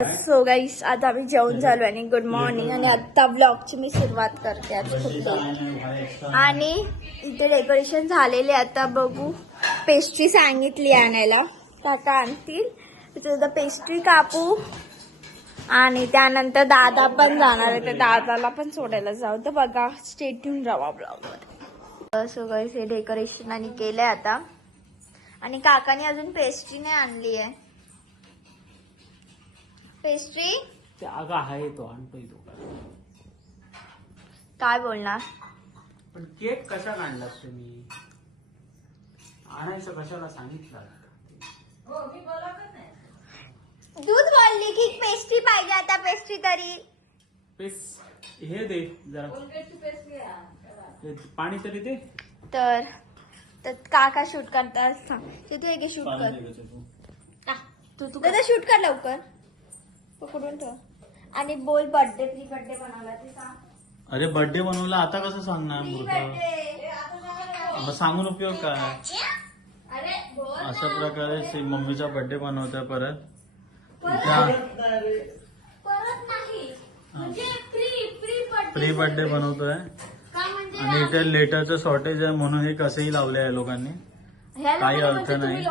So guys आता आम्ही जेवण झालो आणि गुड मॉर्निंग आणि आता ब्लॉगची मी सुरुवात करते आज खूप late. आणि इथे डेकोरेशन झालेले आता बघू. पेस्ट्री सांगितली आणायला, काका आणतील. तिथे पेस्ट्री कापू आणि त्यानंतर दादा पण जाणार आहे, तर दादाला पण सोडायला जाऊ. तर बघा, स्टे ट्यून राहा ब्लॉगवर. सो गाईस हे डेकोरेशन आणि केलंय आता. आणि काकाने अजून पेस्ट्री नाही आणली आहे. पेस्ट्री अगं आहे तो आणतोय तो. काय बोलणार? पण केक कशा आणलात तुम्ही? आणायचं कशाला सांगितलं? दूध बोलली की पेस्ट्री पाहिजे आता. पेस्ट्री तरी हे दे जरा, पाणी तरी दे. तर काका शूट करतात. तू एक शूट कर. तू दादा शूट कर लवकर, पकडून ठेव. आणि बोल बर्थडे प्री बर्थडे बनवला ते सांग. अरे बर्थडे बनवला आता कसं सांगणार? मग सांगून उपयोग काय? अशा प्रकारे मम्मीचा बर्थडे बनवतोय परत. प्री बर्थडे बनवतोय आणि इथे लेटरचं शॉर्टेज आहे म्हणून हे कसंही लावले आहे लोकांनी. काही अर्थ नाही.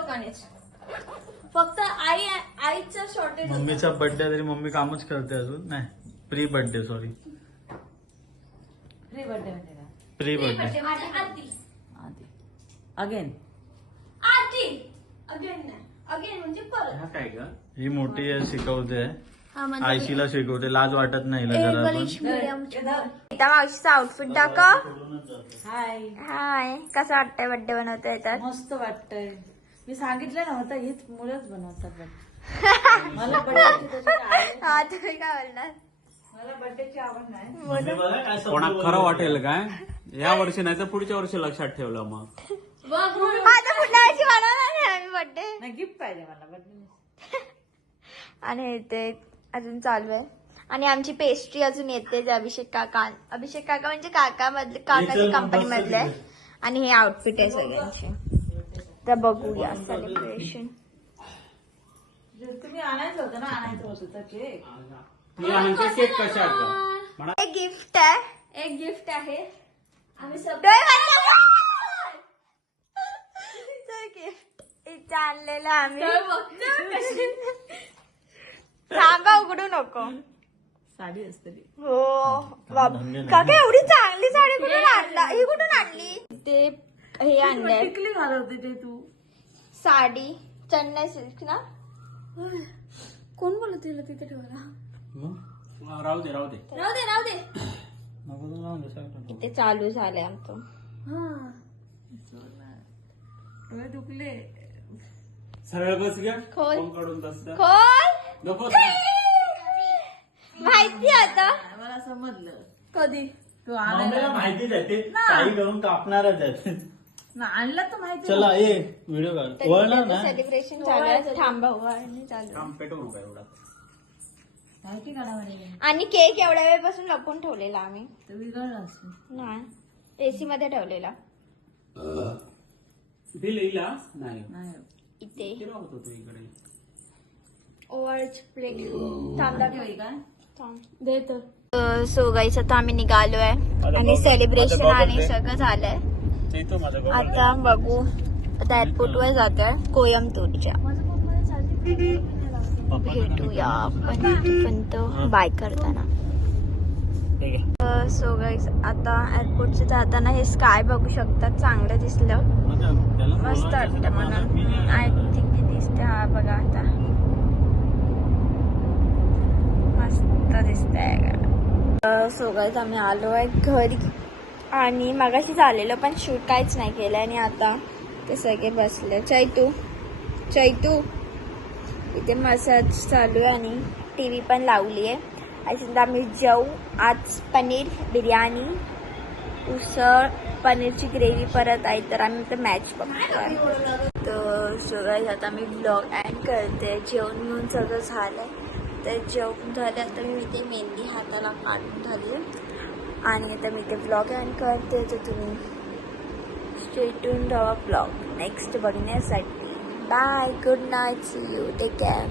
फक्त आईचं शॉर्टेज. मम्मीचा बर्थडे तरी मम्मी कामच करते अजून. नाही, pre birthday sorry pre birthday again म्हणजे परत. हा काय का? ही मोठी आहे, शिकवते. आयशीला शिकवते, लाज वाटत नाही मावशीचा आउटफिट दाखव. हाय, कसं वाटतंय बर्थडे बनवता येतात? मस्त वाटतंय. मी सांगितलं नव्हतं, हीच मुलंच बनवतात. मला बर्थडेची हा, तुम्ही काय बोलणार? मला बर्थडेची आवड नाही. कोणा खरं वाटेल काय? या वर्षी नाही तर पुढच्या वर्षी लक्षात ठेवलं. मग आता पुढल्या वर्षी बनवणार नाही आम्ही बर्थडे. नाही, गिफ्ट पाहिजे मला बर्थडे. आणि ते अजून चालू आहे. आणि आमची पेस्ट्री अजून येते. अभिषेक काका म्हणजे काकाच्या कंपनी मधले. आणि हे आउटफिट आहे सगळ्यांचे. तर बघूया सेलिब्रेशन. तुम्ही आणायचं होतं ना, आणायचं होतं तर केक. केक कशा? एक गिफ्ट आहे. आम्ही गिफ्ट इथं आणलेलं आम्ही. थांबा, उघडू नको. साडी असते. हो काका, एवढी चांगली साडी कुठून आणला? ही कुठून आणली? ते हे आणलंय, टिकली घालवते ते तू. साडी चेन्नई सिल्क ना. कोण बोलत तिला तिथे ठेवायला? राहू दे राहू दे राहू दे. ते चालू झालंय आमचं. डोळे दुखले. सरळ बस घ्या. खोल. फोन काढून तसं खोल. माहिती आता मला समजलं. कधी तू आणायला माहितीच आहे ते. काही करून कापणारच आहे. आणलं तर माहिती. चला ये व्हिडिओ काढ. वळणार ना. सेलिब्रेशन चालू आहे. थांबा, चालू. काम पेटवू नका एवढा. माहिती काढा. आणि केक एवढ्या वेळपासून लपवून ठेवलेला आम्ही. तर बिघडलं असं नाही, एसी मध्ये ठेवलेला. बिल येईल नाही इथे राहत होतो इकडे. ओव्हरच प्लेट थांबला काय देतो. सो गाईस आता आम्ही निघालोय आणि सेलिब्रेशन आणि सगळं झालंय. आता बघू, आता एअरपोर्ट वर जातोय कोयम्बतूरच्या. भेटूया आपण तो बाय करताना. सो गाईस आता एअरपोर्टचे जाताना हे स्काय बघू शकतात. चांगलं दिसलं, मस्त वाटतं म्हणून. आय थिंक दिसते. हा बघा, आता मस्त दिसतंय. सो गाईस आम्ही आलोय घरी आणि मगाशी आलेलं पण शूट काहीच नाही केलं. आणि आता ते सगळे बसले. चैतू इथे मसाज चालू आहे आणि टीव्ही पण लावली आहे. अजून आम्ही जेवू. आज पनीर बिर्याणी, उसळ, पनीरची ग्रेव्ही परत आहे. तर आम्ही तर मॅच बघतोय. तर सगळं आता मी ब्लॉग एंड करते. जेवण घेऊन सगळं झालंय. तर जेवण झालं आता मी इथे मेहंदी हाताला काढून झाली. आणि आता मी ते ब्लॉग एंड करते. तर तुम्ही स्टे ट्यून राहा ब्लॉग नेक्स्ट बघण्यासाठी. Bye. Good night. See you. Take care.